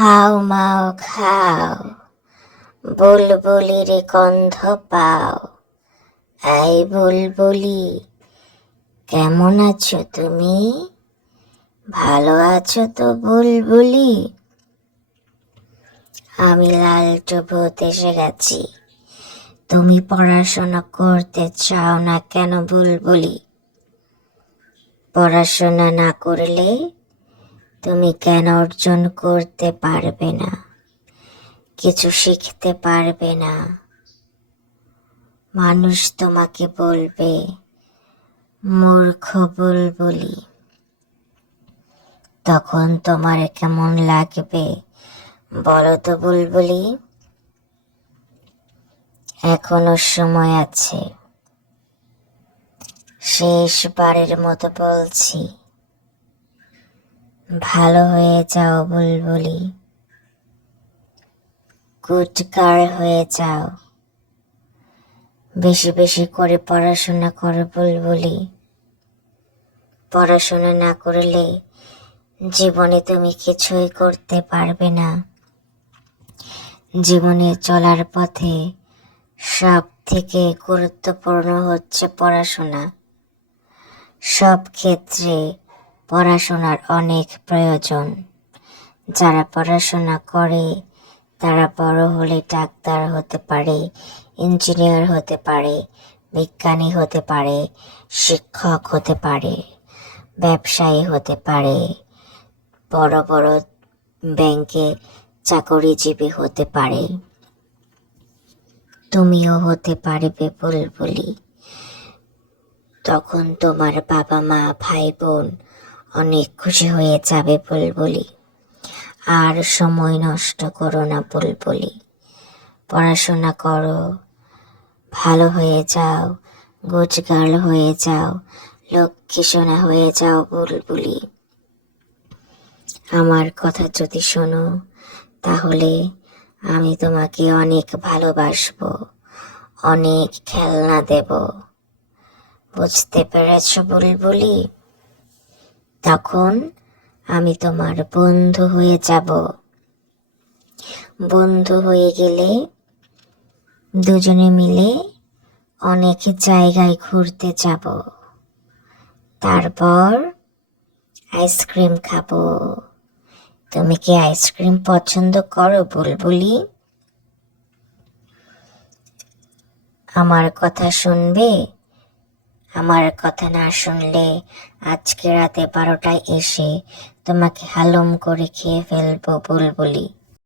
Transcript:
হাও মাও খাও, বুলবুলির গন্ধ পাও। এই বুলবুলি, কেমন আছো তুমি? ভালো আছো তো বুলবুলি? আমি লালটু ভূত এসে গেছি। তুমি পড়াশোনা করতে চাও না কেন বুলবুলি? পড়াশোনা না করলে তুমি জ্ঞান অর্জন করতে পারবে না, কিছু শিখতে পারবে না। মানুষ তোমাকে বলবে মূর্খ বুলবুলি। তখন তোমার কেমন লাগবে বলো তো বুলবুলি? এখনো সময় আছে। শেষবারের মতো বলছি, ভালো হয়ে যাও বুলবুলি, গুড গার্ল হয়ে যাও। বেশি বেশি করে পড়াশোনা করো বুলবুলি। পড়াশোনা না করলে জীবনে তুমি কিছুই করতে পারবে না। জীবনে চলার পথে সব থেকে গুরুত্বপূর্ণ হচ্ছে পড়াশোনা। সব ক্ষেত্রে পড়াশোনার অনেক প্রয়োজন। যারা পড়াশোনা করে তারা বড় হলে ডাক্তার হতে পারে, ইঞ্জিনিয়ার হতে পারে, বিজ্ঞানী হতে পারে, শিক্ষক হতে পারে, ব্যবসায়ী হতে পারে, বড় বড় ব্যাংকে চাকরিজীবী হতে পারে। তুমিও হতে পারবে বুলবুলি। তখন তোমার বাবা মা ভাই বোন অনেক খুশি হয়ে যাবে বুলবুলি। আর সময় নষ্ট করো না বুলবুলি, পড়াশোনা করো, ভালো হয়ে যাও, গুড গার্ল হয়ে যাও, লক্ষ্মী সোনা হয়ে যাও বুলবুলি। আমার কথা যদি শোনো তাহলে আমি তোমাকে অনেক ভালোবাসবো, অনেক খেলনা দেব। বুঝতে পেরেছ বুলবুলি? তখন আমি তোমার বন্ধু হয়ে যাব। বন্ধু হয়ে গেলে দুজনে মিলে অনেক জায়গায় ঘুরতে যাব। তারপর আইসক্রিম খাবো। তুমি কি আইসক্রিম পছন্দ করো বুলবুলি? আমার কথা শুনবে? আমার কথা না শুনলে আজকে রাতে 12টায় এসে তোমাকে হালুম করে খেয়ে ফেলবো বুলবুলি।